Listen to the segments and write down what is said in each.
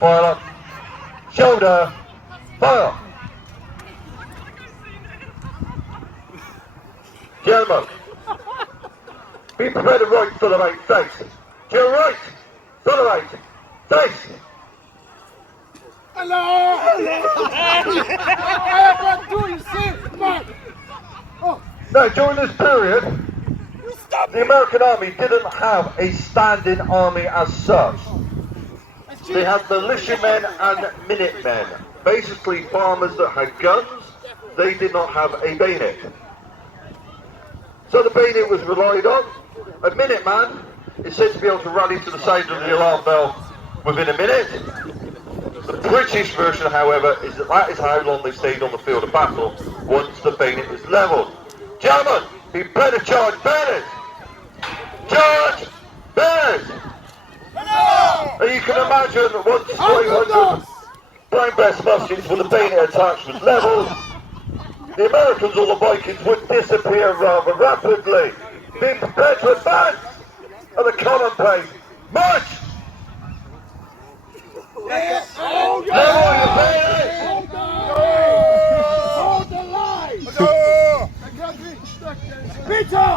Fire up. Shoulder. Fire. Gentlemen, be prepared to right to the right, face. To your right, to the right, face. Hello! Now, during this period, the American Army didn't have a standing army as such. They had militiamen and minutemen, basically farmers that had guns. They did not have a bayonet. So the bayonet was relied on. A minuteman is said to be able to rally to the sound of the alarm bell within a minute. The British version, however, is that is how long they stayed on the field of battle once the bayonet was levelled. Gentlemen, be better charge bayonets! Charge bayonets! And you can imagine that once 500 brown breast muskets with a bayonet attached was levelled, the Americans or the Vikings would disappear rather rapidly. Be prepared to advance at the common pace. March! Yes. Level your bayonets! Hold the line! Peter!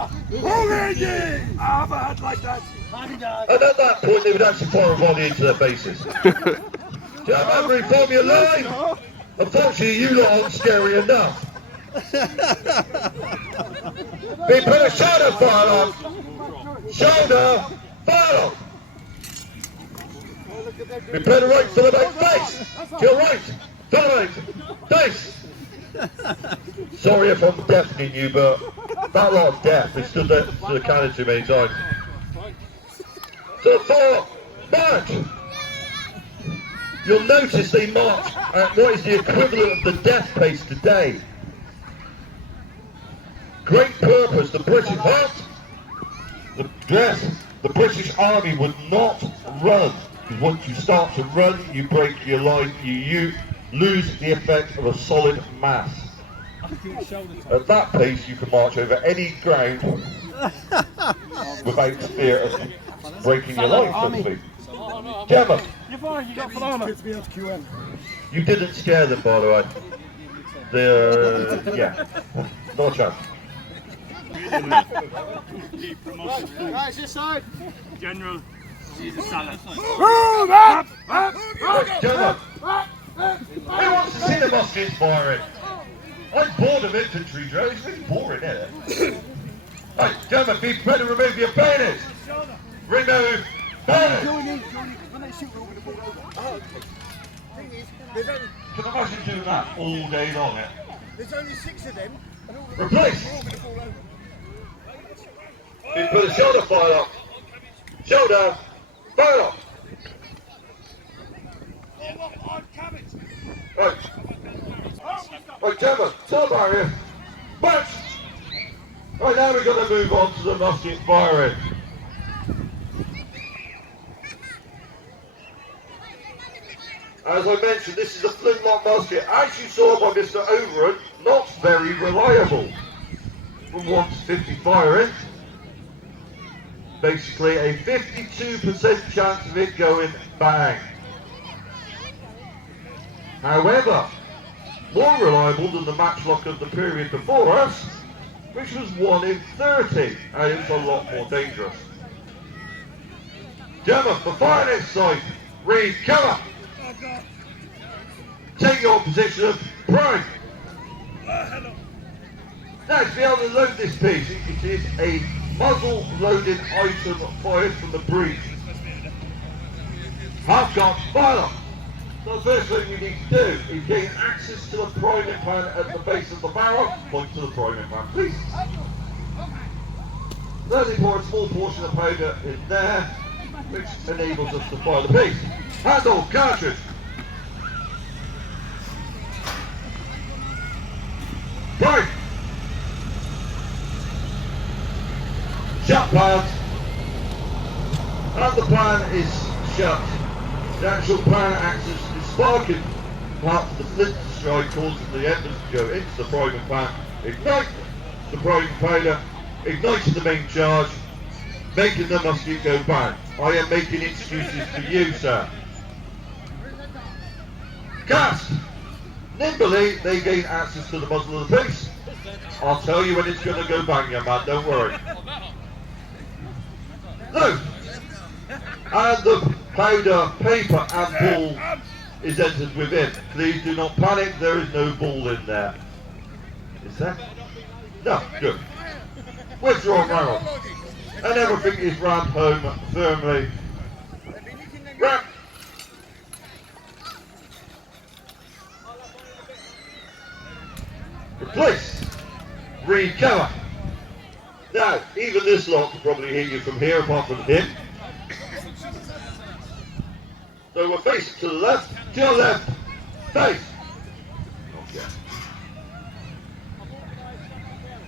Already! I haven't had like that. And at that point, they would actually fire a volley into their faces. Gentlemen, reform your line! Unfortunately, you lot aren't scary enough. Be put a shoulder fire on! Shoulder fire on! Be put a right to the back face! To your right! To the right! Face! Sorry if I'm deafening you, but that lot of deaf is stood there to the cannon too many times. So for march! You'll notice they march at what is the equivalent of the death pace today. Great purpose, the British heart, the British Army would not run. Because once you start to run, you break your line, you lose the effect of a solid mass. At that pace, you can march over any ground without fear of breaking your line, so to speak. Gemma, you didn't scare them, by the way. Yeah, no chance. Guys, this side. General, Jesus salad. Move up! Gemma, who wants to see the muskets firing? I'm bored of infantry drills. It's really boring, isn't it? Right, Gemma, be prepared to remove your bayonets. Remove bayonets. Can I imagine doing that all day long? There's only 6 of them. Replace. You put a shoulder fire up. Shoulder fire up. Right. Right, Gemma, stop barrier. March. Right, now we're going to move on to the musket firing. As I mentioned, this is a flintlock musket. As you saw by Mr. Overend, not very reliable. From 1 to 50 firing. Basically a 52% chance of it going bang. However, more reliable than the matchlock of the period before us, which was 1 in 30, and it's a lot more dangerous. Gemma, for firing this side, read cover. Take your position of prime. Now, to be able to load this piece, it is a muzzle loading item fired from the breech. Half gun, fire. So the first thing you need to do is gain access to the priming pan at the base of the barrel. Point to the priming pan, please. Then they pour a small portion of powder in there, which enables us to fire the piece. Handle, cartridge. Right. Shut plant. And the pan is shut. The actual pan acts as sparking parts of the flint strike, causing the embers to go into the priming pan, ignite the priming powder, igniting the main charge, making the musket go bang. I am making excuses for you, sir. Cast! Nimbly, they gain access to the muzzle of the piece. I'll tell you when it's going to go bang, young man, don't worry. Load! And the powder, paper and ball is entered within. Please do not panic, there is no ball in there. Is there? No, good. Withdraw barrel. And everything is rammed home firmly. Ramp! Replace! Recover! Now, even this lot can probably hear you from here apart from him. So we're facing to the left, to your left, face! Okay.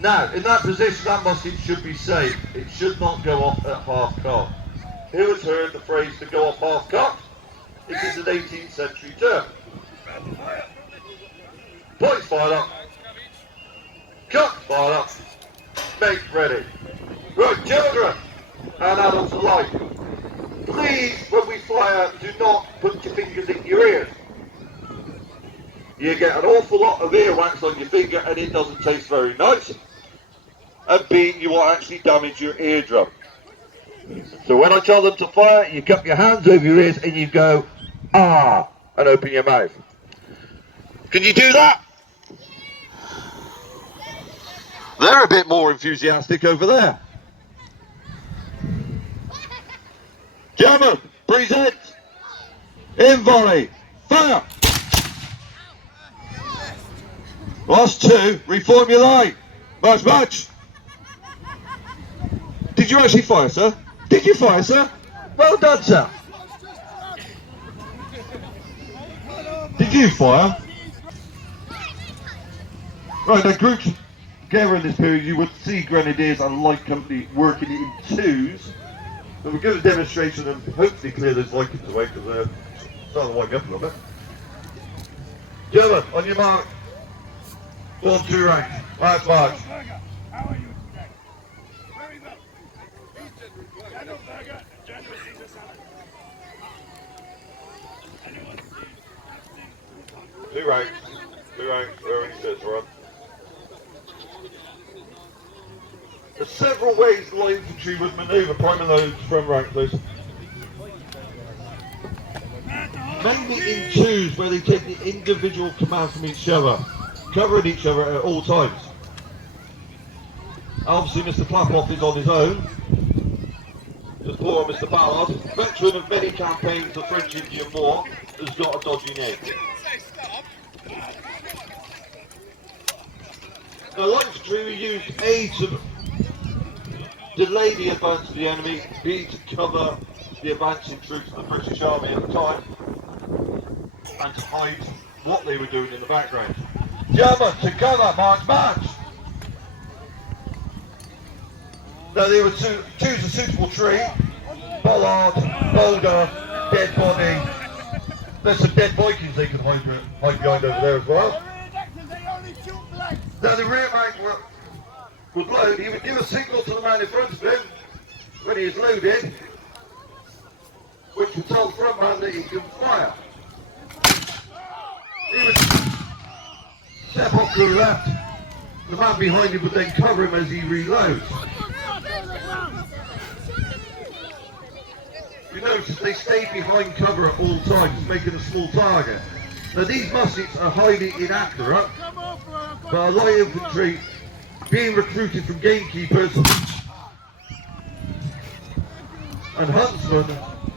Now, in that position, that musket should be safe. It should not go off at half cock. Who has heard the phrase to go off half cock? It is an 18th century term. Points fired up. Cock fired up. Make ready. Right, children and adults alike. Please, when we fire, do not put your fingers in your ears. You get an awful lot of earwax on your finger and it doesn't taste very nice. And B, you will actually damage your eardrum. So when I tell them to fire, you cup your hands over your ears and you go, ah, and open your mouth. Can you do that? They're a bit more enthusiastic over there. German, present. In volley, fire. Last two, reform your line. March, march. Did you actually fire, sir? Did you fire, sir? Well done, sir. Did you fire? Right, now groups together in this period, you would see grenadiers and light company working in twos. So we'll give a demonstration and hopefully clear those Vikings away because they're starting to wake up a little bit. Gentlemen, on your mark. 1, 2 ranks. March, march. How are you today? Very well. General Burger and General Caesar salad. Anyone see? 2 ranks. 2 ranks. Everything sits right. There's several ways light infantry would manoeuvre priming those from rank, please. Mainly in twos where they take the individual command from each other, covering each other at all times. Obviously Mr. Klapoff is on his own. Just poor Mr. Ballard, veteran of many campaigns of French Indian War, has got a dodgy name. The light infantry we use A to delay the advance of the enemy, B to cover the advancing troops of the British Army at the time, and to hide what they were doing in the background. German, to cover, march, march! Now they would choose a suitable tree, bollard, boulder, dead body. There's some dead Vikings they could hide behind over there as well. Now the rear rank would load, he would give a signal to the man in front of him when he is loaded, which would tell the front man that he can fire. He would step off to the left, the man behind him would then cover him as he reloads. You notice they stay behind cover at all times, making a small target. Now these muskets are highly inaccurate, but light infantry being recruited from gamekeepers and huntsmen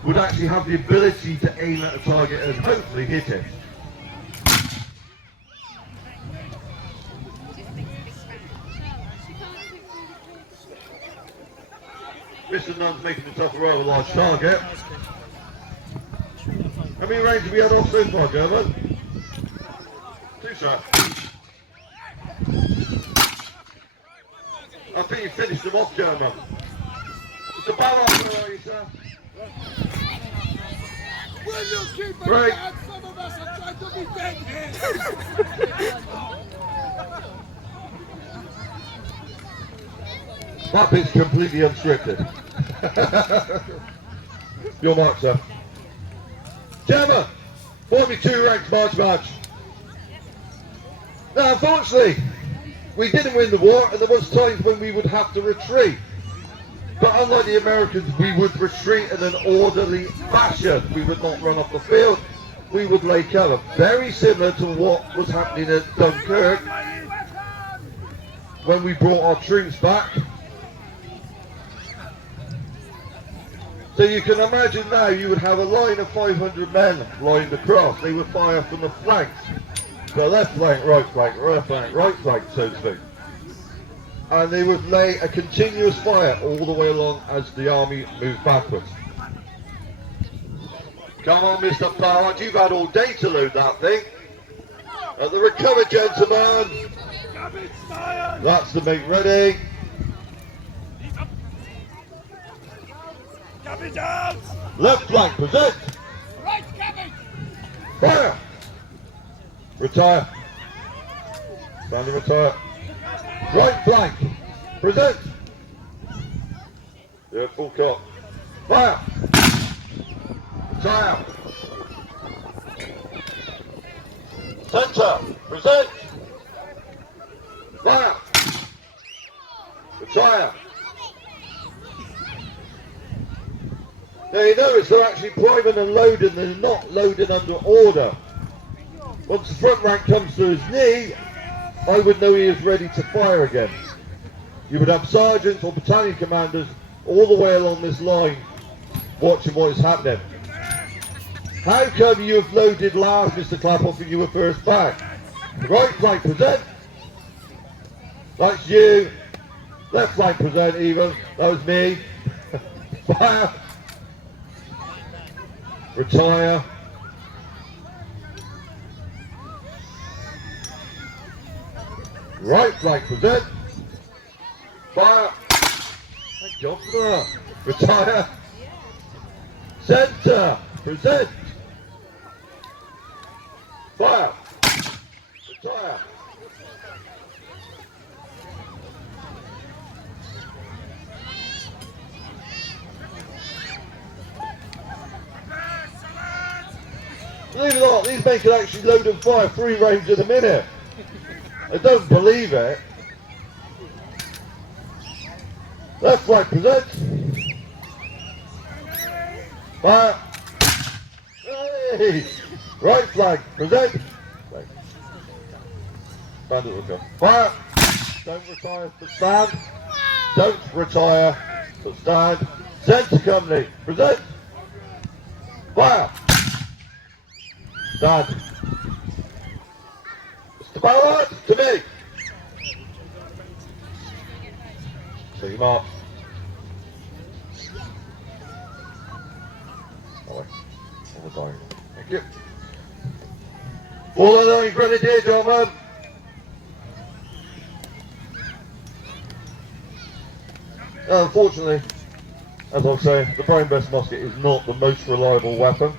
would actually have the ability to aim at a target and hopefully hit it. Mr. Nunn's making himself a rather large target. How many rounds have we had off so far, German? 2, sir. I think you finished them off, German. Mr. Ballard, where are you, sir? Will you keep an Right. eye on some of us are trying to be dead here? That bit's completely unscripted. Your mark, sir. German, 42 ranks march. Now, unfortunately, we didn't win the war, and there was times when we would have to retreat. But unlike the Americans, we would retreat in an orderly fashion. We would not run off the field. We would lay cover. Very similar to what was happening at Dunkirk when we brought our troops back. So you can imagine now you would have a line of 500 men lined across. They would fire from the flanks. So left flank, right flank, right flank, so to speak. And they would lay a continuous fire all the way along as the army moved backwards. Come on, Mr. Ballard, you've had all day to load that thing. At the recover, gentlemen. That's the mate ready. Left flank, present. Right, Captain! Fire. Retire. Stand and retire. Right flank, present. Yeah, full cock. Fire. Retire. Centre, present. Fire. Retire. Now you notice they're actually priming and loading, they're not loading under order. Once the front rank comes to his knee, I would know he is ready to fire again. You would have sergeants or battalion commanders all the way along this line watching what is happening. How come you have loaded last, Mr. Clapoff, and you were first back? Right flank present. That's you. Left flank present even. That was me. Fire. Retire. Right flank present. Fire. Thank God for that. Retire. Centre. Present. Fire. Retire. Believe it or not, these men can actually load and fire 3 rounds in a minute. I don't believe it. Left flank present. Fire. Hey. Right flank present. Stand at the gun. Fire. Don't retire, but stand. Don't retire, but stand. Centre company present. Fire. Stand. Mr. Ballard, to me. Take him off. Oh, on the dying. Thank you. All along, Grenadier, gentlemen. Unfortunately, as I was saying, the Brown Bess musket is not the most reliable weapon.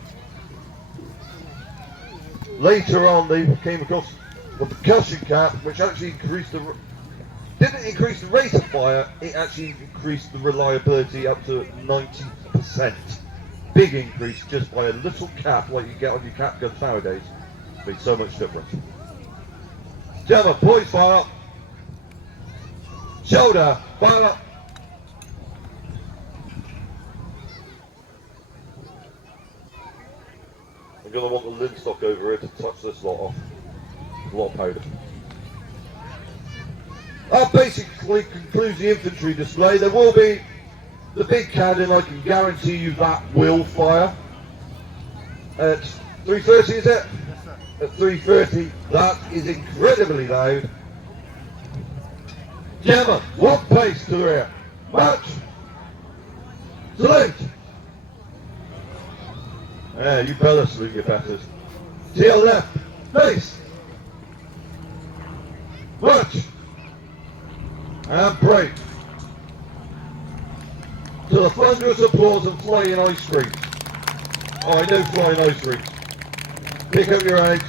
Later on, they came across the percussion cap, which actually didn't increase the rate of fire, it actually increased the reliability up to 90%. Big increase just by a little cap like you get on your cap guns nowadays. Makes so much difference. Gentlemen, poise fire up. Shoulder, fire up. I'm going to want the linstock over here to touch this lot off. A lot of powder. That basically concludes the infantry display. There will be the big cannon, I can guarantee you that will fire. At 3:30 is it? Yes, sir. At 3:30, that is incredibly loud. Gemma, what pace to the rear? March! Salute! Yeah, you better salute your betters. To your left, face! March! And break. To the thunderous applause and flying ice cream. Oh, I know flying ice cream. Pick up your eggs.